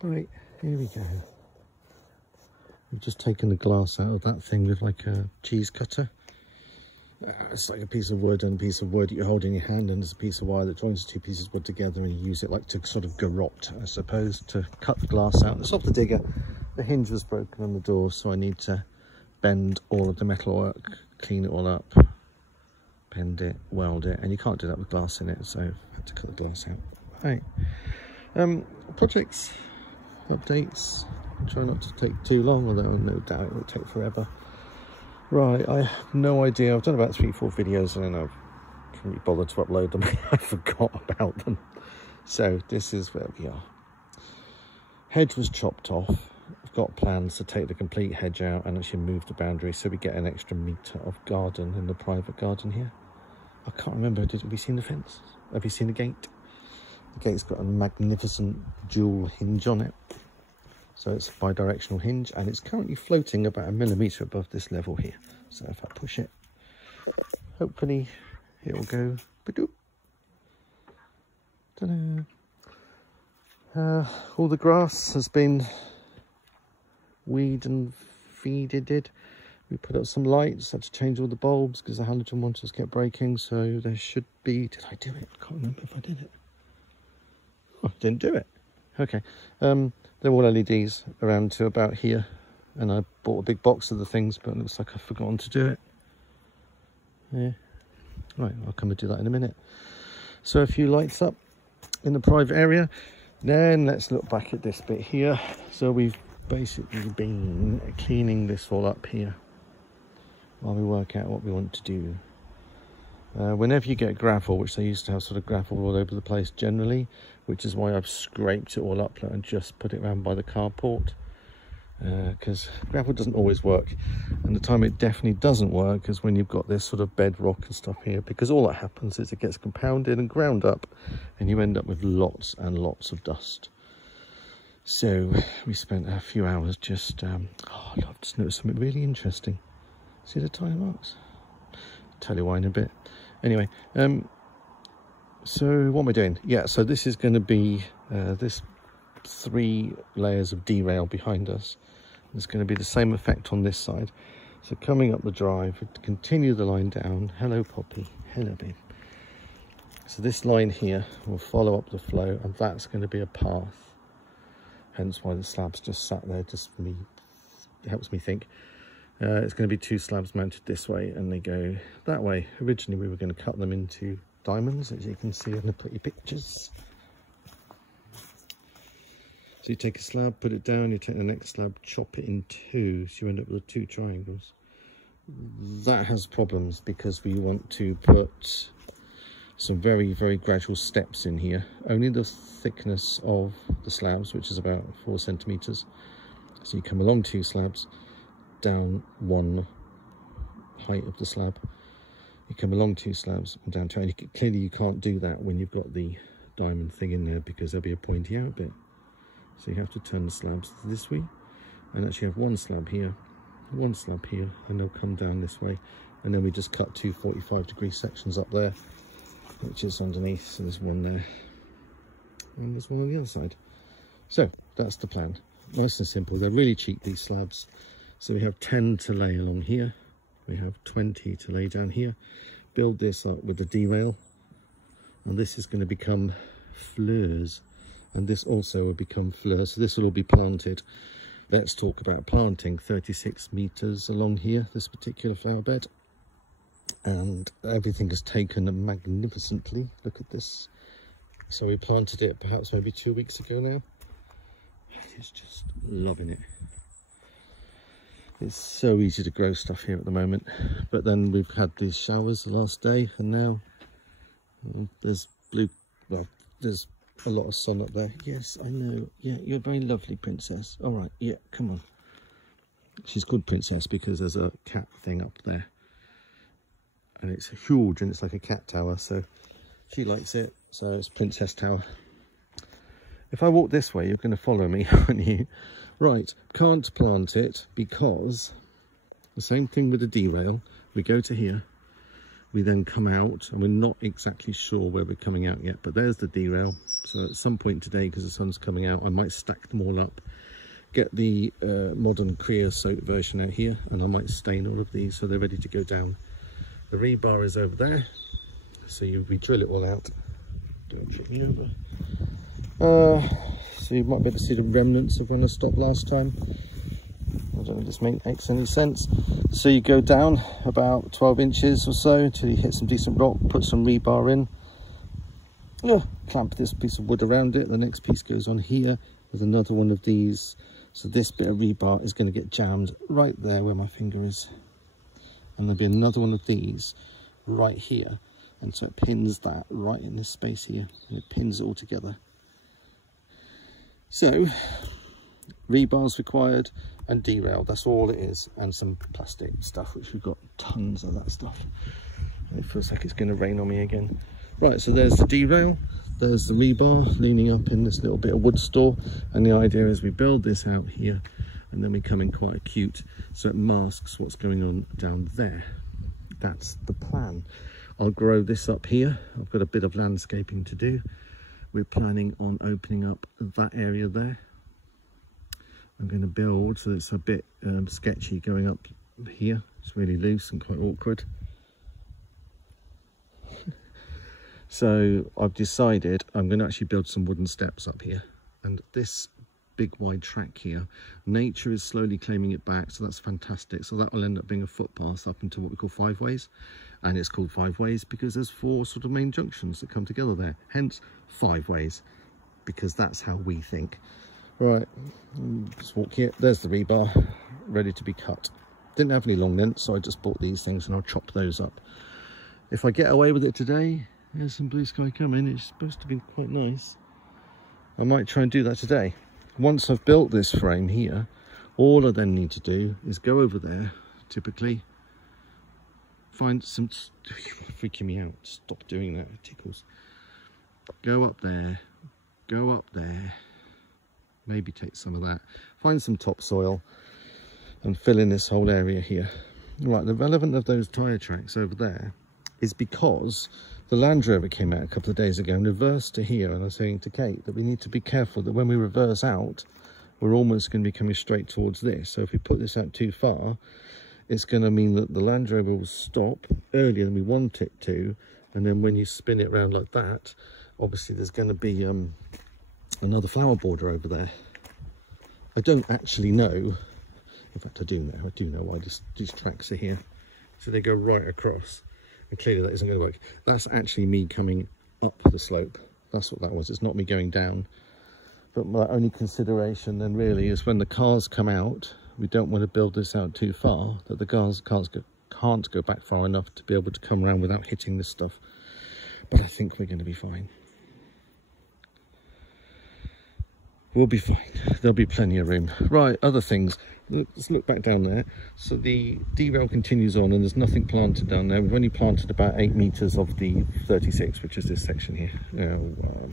Right, here we go. We've just taken the glass out of that thing with like a cheese cutter. It's like a piece of wood and a piece of wood you hold in your hand, and there's a piece of wire that joins the two pieces of wood together, and you use it like to sort of garrote, I suppose, to cut the glass out. It's off the digger. The hinge was broken on the door, so I need to bend all of the metalwork, clean it all up, bend it, weld it, and you can't do that with glass in it, so I had to cut the glass out. Right. Projects, updates. Try not to take too long, although no doubt it will take forever. Right, I have no idea. I've done about 3-4 videos and I couldn't be bothered to upload them. I forgot about them. So this is where we are. Hedge was chopped off. I've got plans to take the complete hedge out and actually move the boundary so we get an extra metre of garden in the private garden here. I can't remember, have you seen the fence? Have you seen the gate? The gate's got a magnificent dual hinge on it. So it's a bi-directional hinge, and it's currently floating about 1 millimetre above this level here. So if I push it, hopefully it'll go ba-doop. Ta-da. All the grass has been weed and feeded. We put up some lights, had to change all the bulbs because the halogen wanters kept breaking. So there should be, did I do it? I can't remember if I did it. Oh, I didn't do it. Okay. They're all LEDs around to about here, and I bought a big box of the things, but it looks like I've forgotten to do it. Yeah, right, I'll come and do that in a minute. So a few lights up in the private area. Then let's look back at this bit here. So we've basically been cleaning this all up here while we work out what we want to do. Whenever you get gravel, which they used to have sort of gravel all over the place generally, which is why I've scraped it all up and just put it around by the carport, because gravel doesn't always work, and the time it definitely doesn't work is when you've got this sort of bedrock and stuff here, because all that happens is it gets compounded and ground up and you end up with lots and lots of dust. So we spent a few hours just I've just noticed something really interesting. See the tire marks? I'll tell you why in a bit. Anyway, so what am I doing? Yeah, so this is going to be this 3 layers of derail behind us. There's going to be the same effect on this side. So coming up the drive, continue the line down. Hello, Poppy. Hello, babe. So this line here will follow up the flow, and that's going to be a path. Hence why the slab's just sat there, just for me. It helps me think. It's going to be 2 slabs mounted this way, and they go that way. Originally, we were going to cut them into diamonds, as you can see in the pretty pictures. So you take a slab, put it down, you take the next slab, chop it in 2, so you end up with 2 triangles. That has problems because we want to put some very, very gradual steps in here. Only the thickness of the slabs, which is about 4 centimetres. So you come along 2 slabs, down 1 height of the slab. You come along 2 slabs and down 2. And clearly you can't do that when you've got the diamond thing in there, because there'll be a pointy out bit. So you have to turn the slabs this way, and actually have 1 slab here, 1 slab here, and they'll come down this way. And then we just cut 2 45-degree sections up there, which is underneath. So there's 1 there, and there's 1 on the other side. So that's the plan. Nice and simple. They're really cheap, these slabs. So we have 10 to lay along here. We have 20 to lay down here. Build this up with the derail. And this is going to become fleurs. And this also will become fleurs. So this will all be planted. Let's talk about planting. 36 meters along here, this particular flower bed. And everything is taken magnificently. Look at this. So we planted it perhaps maybe 2 weeks ago now. It's just loving it. It's so easy to grow stuff here at the moment, but then we've had these showers the last day, and now there's there's a lot of sun up there. Yes, I know. Yeah, you're very lovely, Princess. All right, yeah, come on. She's called Princess because there's a cat thing up there, and it's huge, and it's like a cat tower, so she likes it. So it's Princess Tower. If I walk this way, you're going to follow me, aren't you? Right, can't plant it because the same thing with the derail. We go to here, we then come out, and we're not exactly sure where we're coming out yet, but there's the derail. So at some point today, because the sun's coming out, I might stack them all up, get the modern creosote version out here, and I might stain all of these so they're ready to go down. The rebar is over there, so we drill it all out. Don't trip me over. So you might be able to see the remnants of when I stopped last time. I don't know if this makes any sense. So you go down about 12 inches or so until you hit some decent rock, put some rebar in, clamp this piece of wood around it. The next piece goes on here with another one of these. So this bit of rebar is going to get jammed right there where my finger is. And there'll be another one of these right here. And so it pins that right in this space here. And it pins it all together. So, rebar's required and derail, that's all it is. And some plastic stuff, which we've got tons of that stuff. It feels like it's going to rain on me again. Right, so there's the derail. There's the rebar leaning up in this little bit of wood store. And the idea is we build this out here, and then we come in quite acute, so it masks what's going on down there. That's the plan. I'll grow this up here. I've got a bit of landscaping to do. We're planning on opening up that area there. I'm going to build, so it's a bit sketchy going up here. It's really loose and quite awkward. So I've decided I'm going to actually build some wooden steps up here. And this big wide track here, nature is slowly claiming it back, so that's fantastic. So that will end up being a footpath up into what we call 5 ways, and it's called 5 ways because there's 4 sort of main junctions that come together there, hence 5 ways, because that's how we think. Right, just walk here. There's the rebar ready to be cut. Didn't have any long lengths, so I just bought these things and I'll chop those up. If I get away with it today, there's some blue sky coming. It's supposed to be quite nice. I might try and do that today. Once I've built this frame here, all I then need to do is go over there, typically, find some, freaking me out, stop doing that, it tickles. Go up there, maybe take some of that, find some topsoil and fill in this whole area here. Right, the relevance of those tyre tracks over there is because the Land Rover came out a couple of days ago and reversed to here, and I was saying to Kate that we need to be careful that when we reverse out, we're almost going to be coming straight towards this. So if we put this out too far, it's going to mean that the Land Rover will stop earlier than we want it to, and then when you spin it around like that, obviously there's going to be another flower border over there. I don't actually know, in fact I do know why these tracks are here. So they go right across. And clearly that isn't going to work. That's actually me coming up the slope. That's what that was. It's not me going down. But my only consideration then really is when the cars come out, we don't want to build this out too far, that the cars can't go back far enough to be able to come around without hitting this stuff. But I think we're going to be fine. We'll be fine. There'll be plenty of room. Right, other things. Let's look back down there. So the derail continues on and there's nothing planted down there. We've only planted about 8 meters of the 36, which is this section here.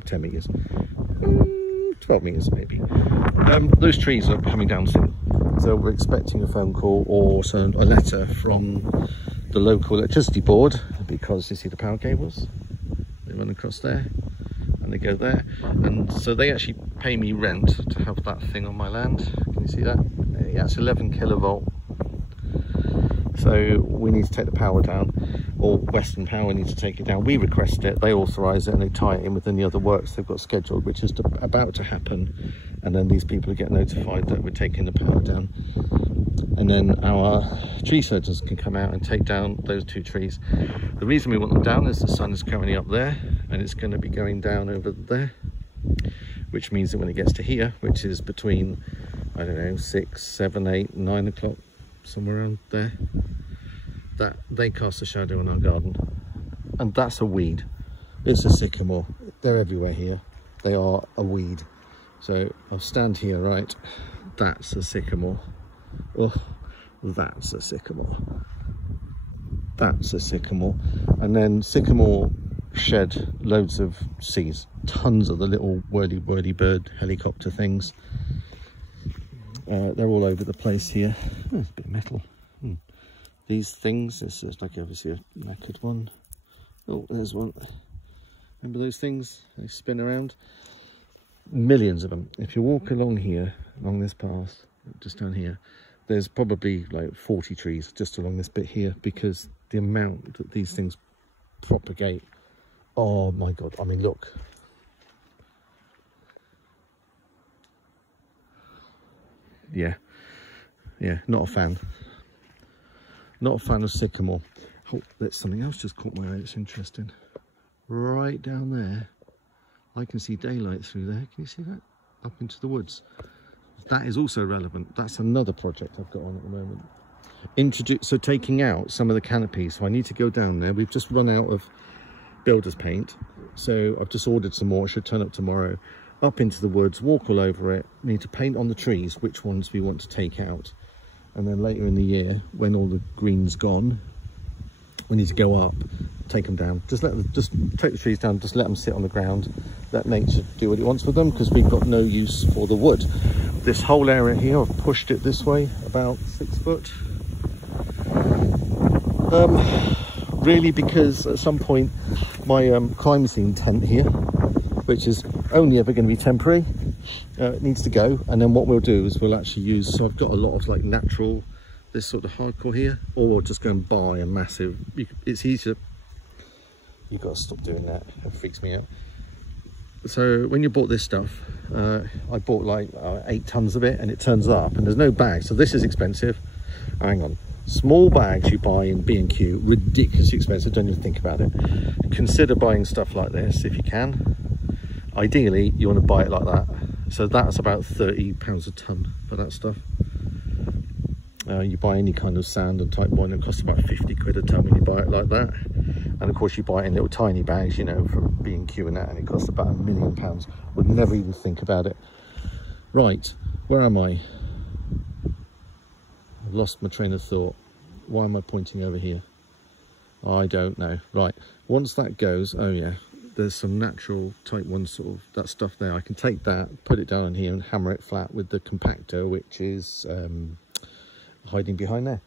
10 meters. 12 meters maybe. Those trees are coming down soon. So we're expecting a phone call or a letter from the local electricity board, because you see the power cables, they run across there and they go there, and so they actually pay me rent to have that thing on my land. Can you see that? Yeah, it's 11 kilovolt. So we need to take the power down, or Western Power needs to take it down. We request it, they authorise it, and they tie it in with any other works they've got scheduled, which is about to happen. And then these people get notified that we're taking the power down. And then our tree surgeons can come out and take down those 2 trees. The reason we want them down is the sun is currently up there, and it's going to be going down over there, which means that when it gets to here, which is between, I don't know, 6, 7, 8, 9 o'clock, somewhere around there, that they cast a shadow on our garden. And that's a weed. It's a sycamore. They're everywhere here. They are a weed. So I'll stand here, right? That's a sycamore. Oh, that's a sycamore. That's a sycamore. And then sycamore shed loads of seeds. Tons of the little whirly bird helicopter things. They're all over the place here. Oh, there's a bit of metal. these things. This is like obviously a knackered one. Oh, there's one. Remember those things? They spin around. Millions of them. If you walk along here, along this path, just down here, there's probably like 40 trees just along this bit here, because the amount that these things propagate. Oh my God, I mean, look. Yeah, not a fan. Not a fan of sycamore. Oh, there's something else just caught my eye. It's interesting. Right down there, I can see daylight through there. Can you see that? Up into the woods. That is also relevant. That's another project I've got on at the moment. So taking out some of the canopies. So I need to go down there. We've just run out of builder's paint. So I've just ordered some more. It should turn up tomorrow. Up into the woods, walk all over it. Need to paint on the trees, which ones we want to take out. And then later in the year, when all the green's gone, we need to go up, take them down. Just take the trees down, just let them sit on the ground. Let nature do what it wants with them, because we've got no use for the wood. This whole area here, I've pushed it this way, about 6 foot. Really because at some point, my crime scene tent here, which is only ever going to be temporary, it needs to go. And then what we'll do is we'll actually use, so I've got a lot of like natural, this sort of hardcore here, or we'll just go and buy a massive, it's easier, you've got to stop doing that, it freaks me out. So when you bought this stuff, I bought like 8 tons of it, and it turns up and there's no bag, so this is expensive. Hang on, small bags you buy in B&Q, ridiculously expensive, don't even think about it. Consider buying stuff like this if you can. Ideally you want to buy it like that. So that's about £30 a ton for that stuff. You buy any kind of sand and type one, it costs about 50 quid a ton when you buy it like that. And of course you buy it in little tiny bags, you know, from B&Q and that, and it costs about £1 million. Would never even think about it. Right, where am I? I've lost my train of thought. Why am I pointing over here? I don't know. Right, once that goes, oh yeah, there's some natural type 1 sort of that stuff there. I can take that, put it down on here and hammer it flat with the compactor, which is hiding behind there.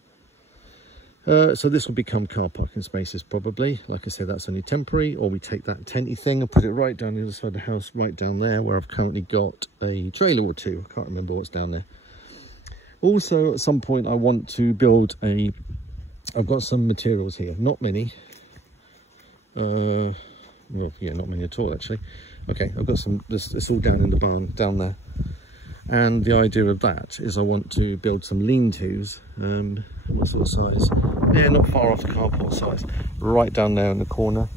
So this will become car parking spaces probably. Like I said, that's only temporary. Or we take that tenty thing and put it right down the other side of the house, right down there where I've currently got a trailer or two. I can't remember what's down there. Also, at some point I want to build a, I've got some materials here, not many. Well, yeah, not many at all actually. Okay, I've got some, it's all down in the barn down there. And the idea of that is I want to build some lean-tos. What sort of size? Yeah, not far off the carport size. Right down there in the corner.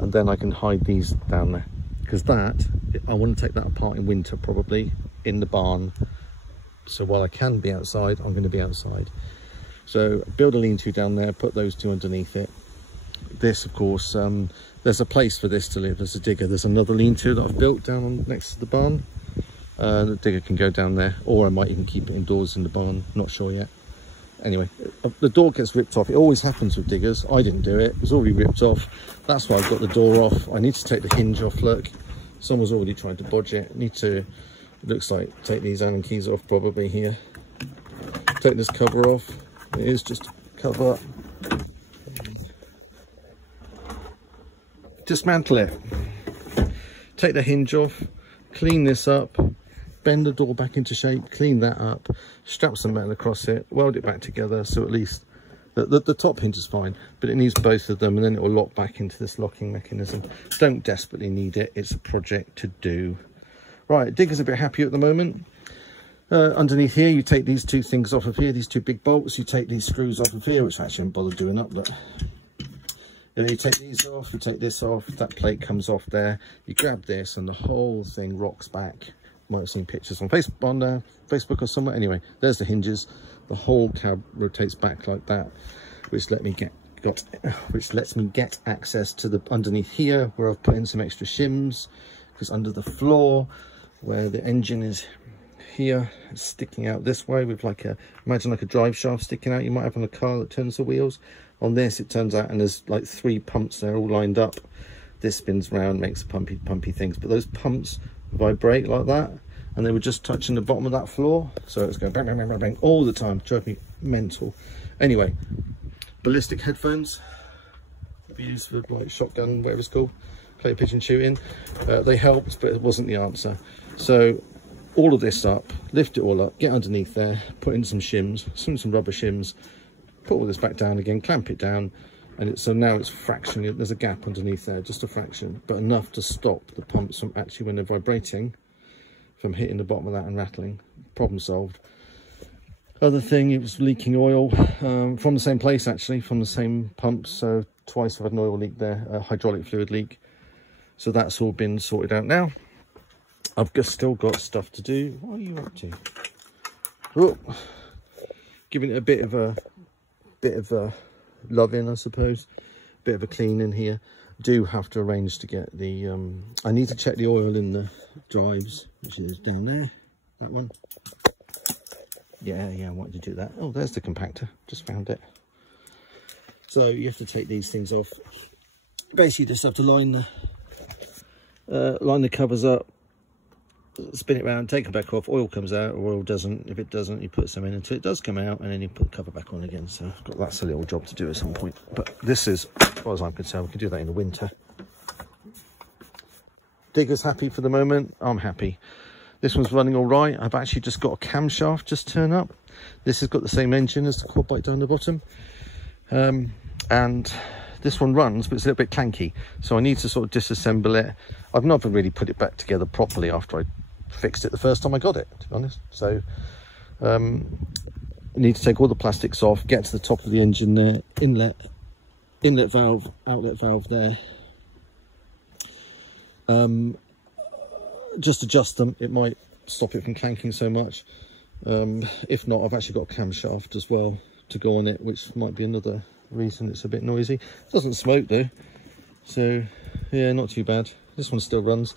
And then I can hide these down there. Because that, I want to take that apart in winter probably, in the barn. So while I can be outside, I'm going to be outside. So build a lean-to down there, put those two underneath it. This, of course, there's a place for this to live. There's a digger. There's another lean-to that I've built down on, next to the barn. The digger can go down there, or I might even keep it indoors in the barn, not sure yet. Anyway, the door gets ripped off. It always happens with diggers. I didn't do it, it was already ripped off. That's why I've got the door off. I need to take the hinge off, look. Someone's already tried to bodge it. I need to, it looks like, take these Allen keys off probably here. Take this cover off. It is just a cover. Dismantle it. Take the hinge off, clean this up, bend the door back into shape, clean that up, strap some metal across it, weld it back together, so at least the top hinge is fine, but it needs both of them, and then it will lock back into this locking mechanism. Don't desperately need it, it's a project to do. Right, digger's a bit happy at the moment. Underneath here, you take these two things off of here, these two big bolts, you take these screws off of here, which I actually haven't bothered doing up, but and then you take these off, you take this off, that plate comes off there, you grab this and the whole thing rocks back. You might have seen pictures on Facebook or somewhere. Anyway, there's the hinges. The whole cab rotates back like that, which lets me get access to the underneath here, where I've put in some extra shims, because under the floor where the engine is here, it's sticking out this way with like a, imagine like a drive shaft sticking out you might have on a car that turns the wheels. On this, it turns out, and there's like 3 pumps there all lined up. This spins round, makes pumpy things, but those pumps vibrate like that, and they were just touching the bottom of that floor, so it's going bang, bang, bang, bang, bang all the time. Drove me mental. Anyway, ballistic headphones that we use for like shotgun, whatever it's called, clay pigeon shooting. They helped, but it wasn't the answer. So all of this up, lift it all up, get underneath there, put in some shims, some rubber shims, put all this back down again, clamp it down, and so now it's fractioning. There's a gap underneath there, just a fraction, but enough to stop the pumps from actually, when they're vibrating, from hitting the bottom of that and rattling. Problem solved. Other thing, it was leaking oil from the same place, actually, from the same pump. So twice I've had an oil leak there, a hydraulic fluid leak. So that's all been sorted out now. I've just still got stuff to do. What are you up to? Oh, giving it a bit of a love in, I suppose. Bit of a clean in here. Do have to arrange to get the I need to check the oil in the drives, which is down there, that one. Yeah, I wanted to do that. Oh, there's the compactor, just found it. So you have to take these things off. Basically just have to line the covers up, spin it around, take them back off. Oil comes out, or oil doesn't. If it doesn't, you put some in until it does come out, and then you put the cover back on again. So that's a little job to do at some point. But this is, as far as I'm concerned, we can do that in the winter. Digger's happy for the moment. I'm happy. This one's running all right. I've actually just got a camshaft just turn up. This has got the same engine as the quad bike down the bottom. And this one runs, but it's a little bit clanky. So I need to sort of disassemble it. I've never really put it back together properly after I fixed it the first time I got it, to be honest. So I need to take all the plastics off, get to the top of the engine there, inlet valve, outlet valve there. Just adjust them. It might stop it from clanking so much. If not, I've actually got a camshaft as well to go on it, which might be another reason it's a bit noisy. It doesn't smoke though, so yeah, not too bad. This one still runs.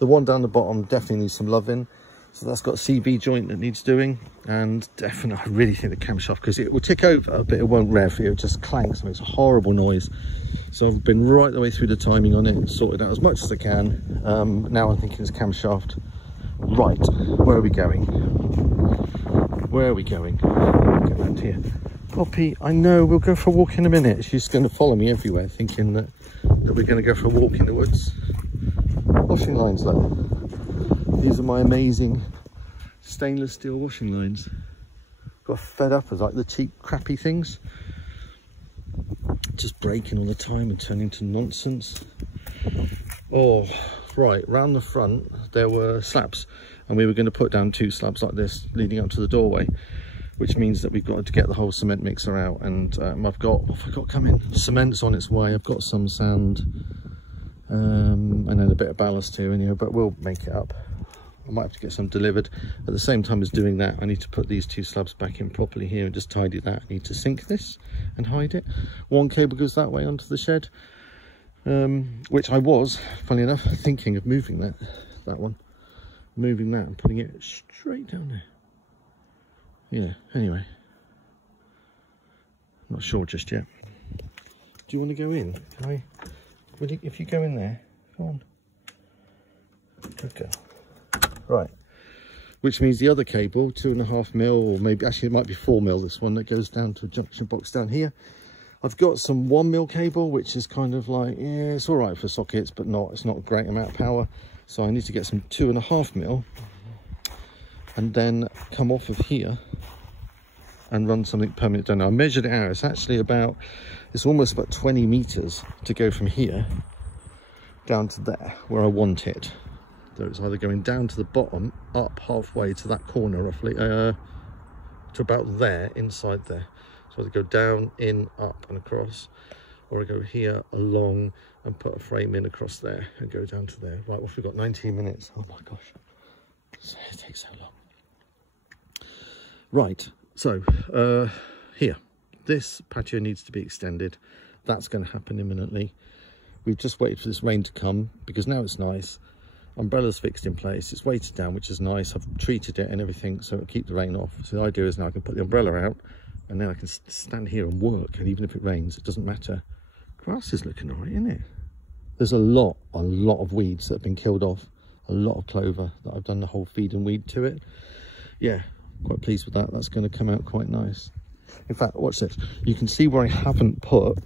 The one down the bottom definitely needs some loving. So that's got a CV joint that needs doing, and definitely I really think the camshaft, because it will tick over but it won't rev, it just clanks and makes a horrible noise. So I've been right the way through the timing on it and sorted out as much as I can. Now I'm thinking it's camshaft. Right, where are we going? Where are we going? Get around here. Poppy, I know, we'll go for a walk in a minute. She's going to follow me everywhere, thinking that we're going to go for a walk in the woods. Washing lines, look. These are my amazing stainless steel washing lines. Got fed up of like the cheap, crappy things. Just breaking all the time and turning to nonsense. Oh, right, round the front there were slabs, and we were going to put down 2 slabs like this leading up to the doorway, which means that we've got to get the whole cement mixer out. And I've got coming, cement's on its way. I've got some sand and then a bit of ballast too, anyhow, but we'll make it up. I might have to get some delivered. At the same time as doing that, I need to put these 2 slabs back in properly here and just tidy that. I need to sink this and hide it. One cable goes that way onto the shed, which I was, funny enough, thinking of moving that one. Moving that and putting it straight down there. Yeah, anyway. Not sure just yet. Do you want to go in? Can I? If you go in there, go on. Good girl. Right, which means the other cable, 2.5 mil, or maybe actually it might be 4 mil, this one that goes down to a junction box down here. I've got some 1 mil cable, which is kind of like, yeah, it's all right for sockets, but it's not a great amount of power. So I need to get some 2.5 mil and then come off of here and run something permanent down. I measured it out. It's actually it's almost about 20 meters to go from here down to there where I want it. So it's either going down to the bottom, up halfway to that corner roughly, to about there, inside there. So I go down, in, up and across, or I go here along and put a frame in across there and go down to there. Right, well, we've got 19 minutes. Oh my gosh, it takes so long. Right, so here, this patio needs to be extended. That's going to happen imminently. We've just waited for this rain to come because now it's nice. Umbrella's fixed in place, it's weighted down, which is nice. I've treated it and everything so it'll keep the rain off. So the idea is now I can put the umbrella out and then I can stand here and work, and even if it rains, it doesn't matter. Grass is looking all right, isn't it? There's a lot of weeds that have been killed off, a lot of clover that I've done the whole feed and weed to it. Yeah, quite pleased with that. That's going to come out quite nice. In fact, watch this. You can see where I haven't put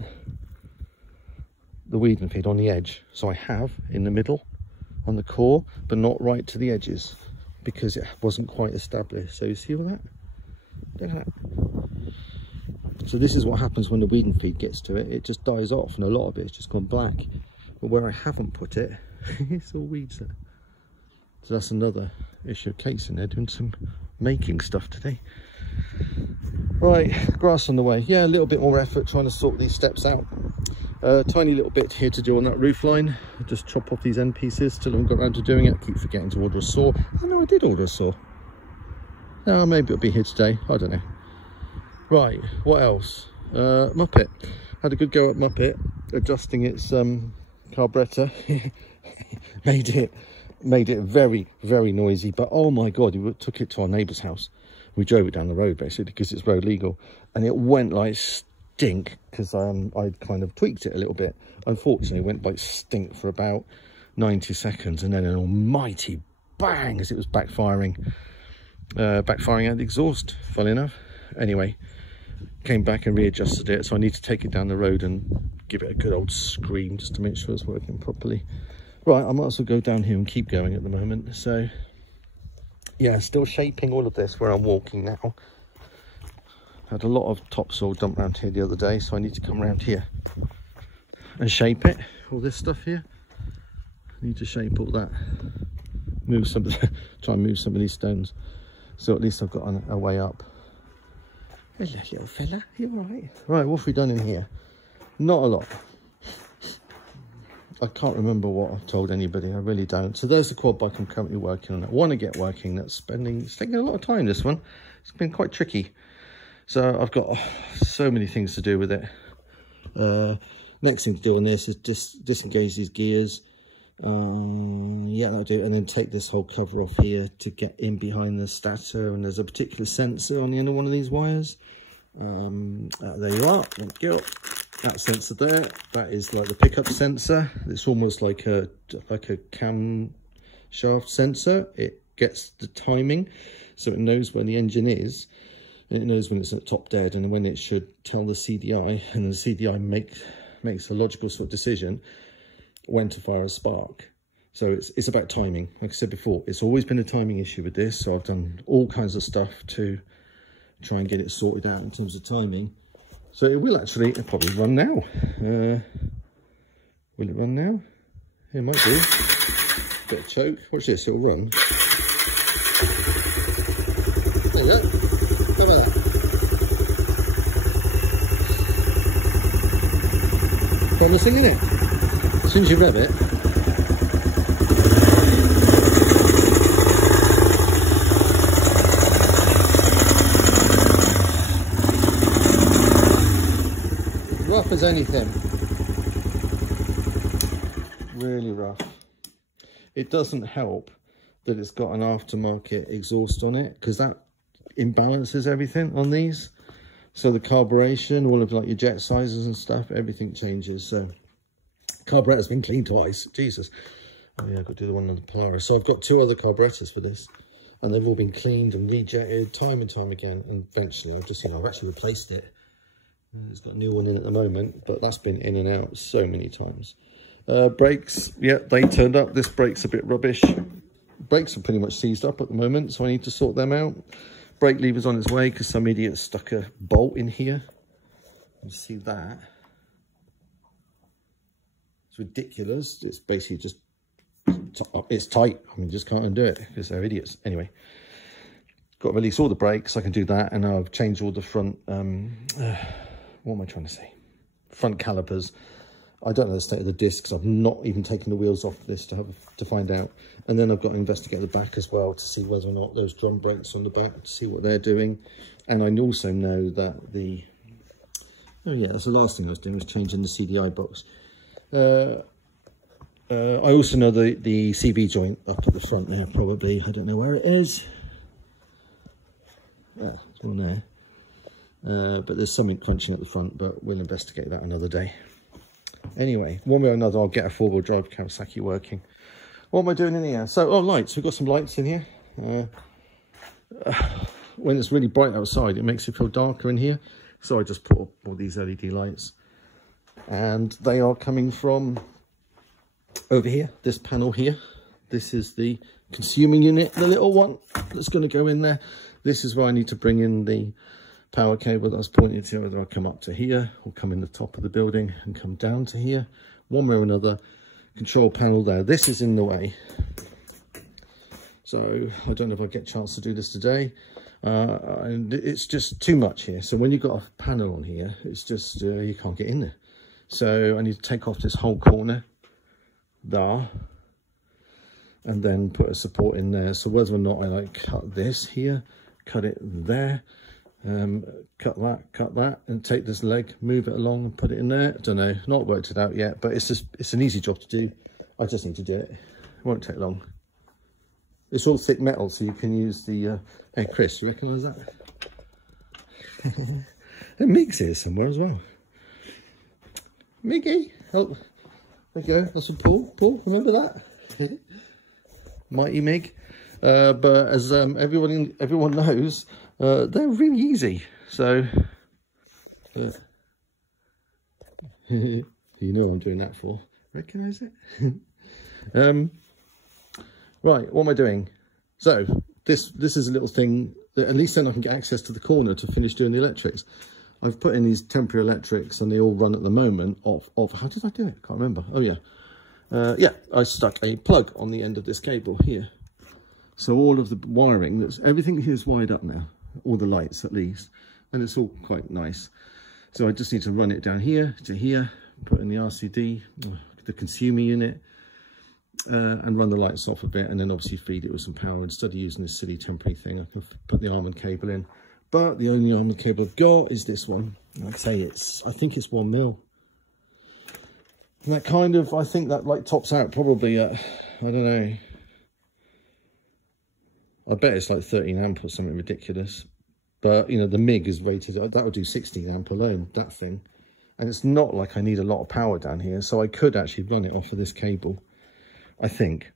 the weed and feed on the edge. So I have in the middle on the core, but not right to the edges because it wasn't quite established. So you see all that? Look at that. So this is what happens when the weed and feed gets to it. It just dies off and a lot of it's just gone black. But where I haven't put it, it's all weeds there. So that's another issue. Kate's in there doing some making stuff today. Right, grass on the way. Yeah, a little bit more effort trying to sort these steps out. Tiny little bit here to do on that roof line. Just chop off these end pieces. Still haven't got around to doing it. I keep forgetting to order a saw. Oh no, I did order a saw. Oh, maybe it'll be here today. I don't know. Right, what else? Muppet. Had a good go at Muppet, adjusting its carburetor. made it very, very noisy. But oh my god, we took it to our neighbour's house. We drove it down the road basically because it's road legal, and it went like stink because I'd kind of tweaked it a little bit. Unfortunately, it went like stink for about 90 seconds, and then an almighty bang as it was backfiring at the exhaust. Funny enough. Anyway, came back and readjusted it, so I need to take it down the road and give it a good old scream just to make sure it's working properly. Right, I might as well go down here and keep going at the moment. So yeah, still shaping all of this where I'm walking now. Had a lot of topsoil dumped around here the other day, so I need to come around here and shape it. All this stuff here, I need to shape all that. Move some, try and move some of these stones, so at least I've got a way up. Hello, little fella, you all right? Right, what have we done in here? Not a lot. I can't remember what I've told anybody, I really don't. So there's the quad bike I'm currently working on. I want to get working. It's taking a lot of time, this one. It's been quite tricky. So I've got so many things to do with it. Next thing to do on this is disengage these gears. Yeah, that'll do. And then take this whole cover off here to get in behind the starter. And there's a particular sensor on the end of one of these wires. There you are. Thank you. That sensor there, that is like the pickup sensor. It's almost like a cam shaft sensor. It gets the timing, so it knows where the engine is. It knows when it's at top dead and when it should tell the CDI, and the CDI makes a logical sort of decision when to fire a spark. So it's about timing. Like I said before, it's always been a timing issue with this, so I've done all kinds of stuff to try and get it sorted out in terms of timing. So it will actually, it'll probably run now. Will it run now? It might do. Bit of choke. Watch this, it'll run. There you go. Look at that. Promising, isn't it? As soon as you rev it. Rough as anything. Really rough. It doesn't help that it's got an aftermarket exhaust on it, because that imbalances everything on these. So the carburation, all of like your jet sizes and stuff, everything changes. So carburetor's been cleaned twice. Jesus. Oh yeah, I've got to do the one on the Polaris. So I've got 2 other carburetors for this, and they've all been cleaned and rejetted time and time again. And eventually I've just, I've actually replaced it. It's got a new one in at the moment, but that's been in and out so many times. Brakes, yeah, they turned up. This brake's a bit rubbish. Brakes are pretty much seized up at the moment, so I need to sort them out. Brake lever's on its way because some idiot stuck a bolt in here. You see that? It's ridiculous. It's basically just, it's tight. I mean, just can't undo it because they're idiots. Anyway, got to release all the brakes. I can do that, and I've changed all the front, what am I trying to say? Front calipers. I don't know the state of the discs. I've not even taken the wheels off this to find out. And then I've got to investigate the back as well to see whether or not those drum brakes on the back, to see what they're doing. And I also know that the, oh yeah, that's the last thing I was doing, was changing the CDI box. I also know the CV joint up at the front there, probably. I don't know where it is. Yeah, it's one there. But there's something crunching at the front, but we'll investigate that another day. Anyway, one way or another, I'll get a 4-wheel drive Kawasaki working. What am I doing in here? So, oh, lights. We've got some lights in here. when it's really bright outside, it makes it feel darker in here. So I just put up all these LED lights, and they are coming from over here, this panel here. This is the consuming unit, the little one that's going to go in there. This is where I need to bring in the power cable that I was pointing to, whether I come up to here or come in the top of the building and come down to here. One way or another, control panel there. This is in the way. So I don't know if I get a chance to do this today. And it's just too much here. So when you've got a panel on here, it's just, you can't get in there. So I need to take off this whole corner there and then put a support in there. So whether or not I like cut this here, cut it there, cut that, and take this leg, move it along and put it in there. I don't know, not worked it out yet, but it's an easy job to do. I just need to do it. It won't take long. It's all thick metal, so you can use the, hey Chris, you recognise that? And Mig's here somewhere as well. Miggy, help. There you go, that's a Paul, remember that? Mighty Mig. But as everyone knows, they're really easy, so you know what I'm doing that for. Recognise it? Right, what am I doing? So this is a little thing that at least then I can get access to the corner to finish doing the electrics. I've put in these temporary electrics and they all run at the moment of how did I do it? Can't remember. Oh yeah. Yeah, I stuck a plug on the end of this cable here. So all of the wiring, everything here is wired up now, all the lights at least, and it's all quite nice. So I just need to run it down here to here, put in the RCD, the consumer unit, and run the lights off a bit, and then obviously feed it with some power. Instead of using this silly temporary thing, I can put the almond cable in. But the only almond cable I've got is this one. Like I say, I think it's 1 mil. And that kind of, I think that like tops out probably at, I don't know, I bet it's like 13 amp or something ridiculous. But, you know, the MIG is rated, that would do 16 amp alone, that thing. And it's not like I need a lot of power down here, so I could actually run it off of this cable, I think.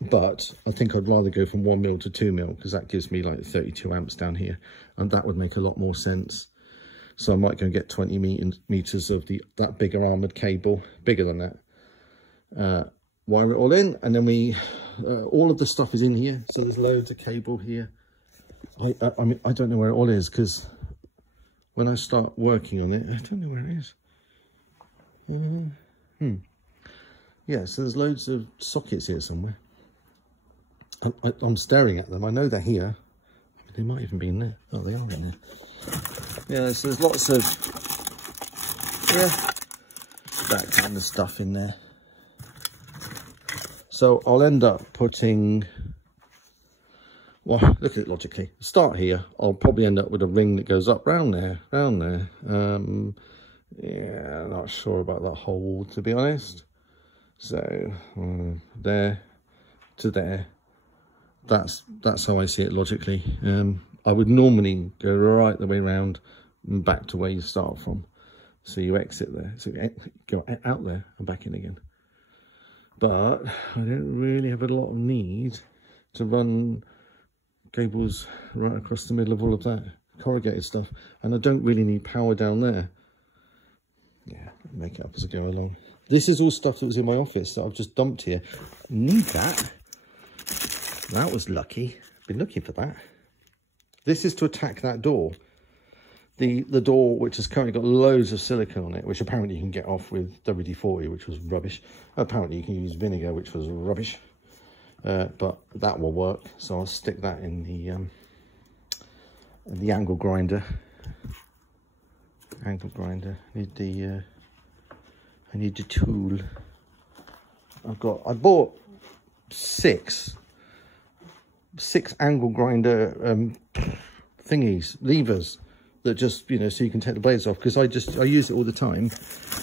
But I think I'd rather go from 1 mil to 2 mil, because that gives me like 32 amps down here. And that would make a lot more sense. So I might go and get 20 meters of that bigger armoured cable, bigger than that. Wire it all in, and then all of the stuff is in here. So there's loads of cable here. I mean, I don't know where it all is, because when I start working on it, I don't know where it is. Yeah, so there's loads of sockets here somewhere. I'm staring at them. I know they're here. I mean, they might even be in there. Oh, they are in there. Yeah, so there's lots of, that kind of stuff in there. So I'll end up putting, well, look at it logically. Start here. I'll probably end up with a ring that goes up round there, yeah, not sure about that whole wall, to be honest. So there to there. That's how I see it logically. I would normally go right the way around and back to where you start from. So you exit there, so you go out there and back in again. But I don't really have a lot of need to run cables right across the middle of all of that corrugated stuff. And I don't really need power down there. Yeah, make it up as I go along. This is all stuff that was in my office that I've just dumped here. Need that. That was lucky. Been looking for that. This is to attack that door. The door, which has currently got loads of silicone on it, which apparently you can get off with WD-40, which was rubbish. Apparently you can use vinegar, which was rubbish. But that will work. So I'll stick that in the angle grinder. Angle grinder. I need the tool. I bought six angle grinder thingies, levers, that just, you know, so you can take the blades off, because I use it all the time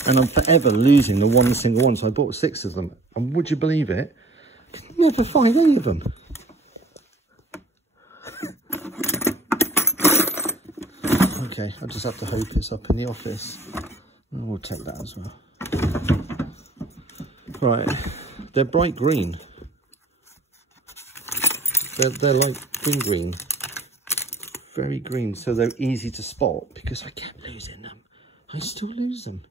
and I'm forever losing the one single one. So I bought 6 of them, and would you believe it, I could never find any of them. Okay, I just have to hope it's up in the office. And we'll take that as well. Right, they're bright green. They're like green. very green, so they're easy to spot, because I kept losing them. I still lose them.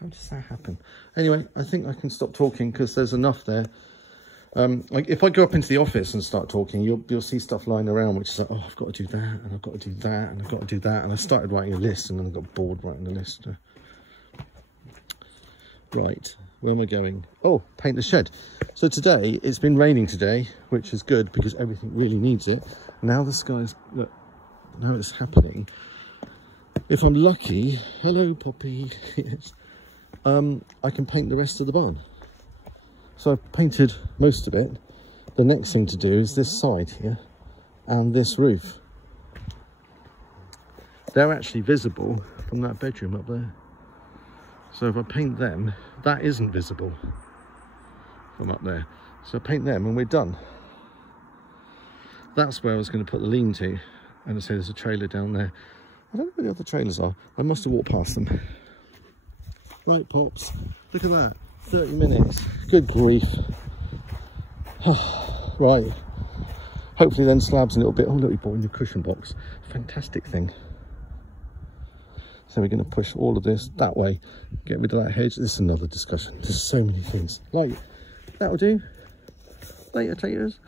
How does that happen? Anyway, I think I can stop talking because there's enough there. Like if I go up into the office and start talking, you'll see stuff lying around, which is like, oh, I've got to do that, and I've got to do that, and I've got to do that. And I started writing a list, and then I got bored writing the list. Right, where am I going? Oh, paint the shed. So today, it's been raining today, which is good because everything really needs it. Now the sky's, look, now it's happening. If I'm lucky, hello Poppy, yes, I can paint the rest of the barn. So I've painted most of it. The next thing to do is this side here and this roof. They're actually visible from that bedroom up there. So if I paint them, that isn't visible from up there. So I paint them and we're done. That's where I was going to put the lean-to. And I say there's a trailer down there. I don't know where the other trailers are. I must have walked past them. Right, Pops, look at that. 30 minutes. Good grief. Right. Hopefully then slabs a little bit. Oh, look, we bought a new cushion box. Fantastic thing. So we're going to push all of this that way. Get rid of that hedge. This is another discussion. There's so many things. Like, that'll do. Later, Taterz.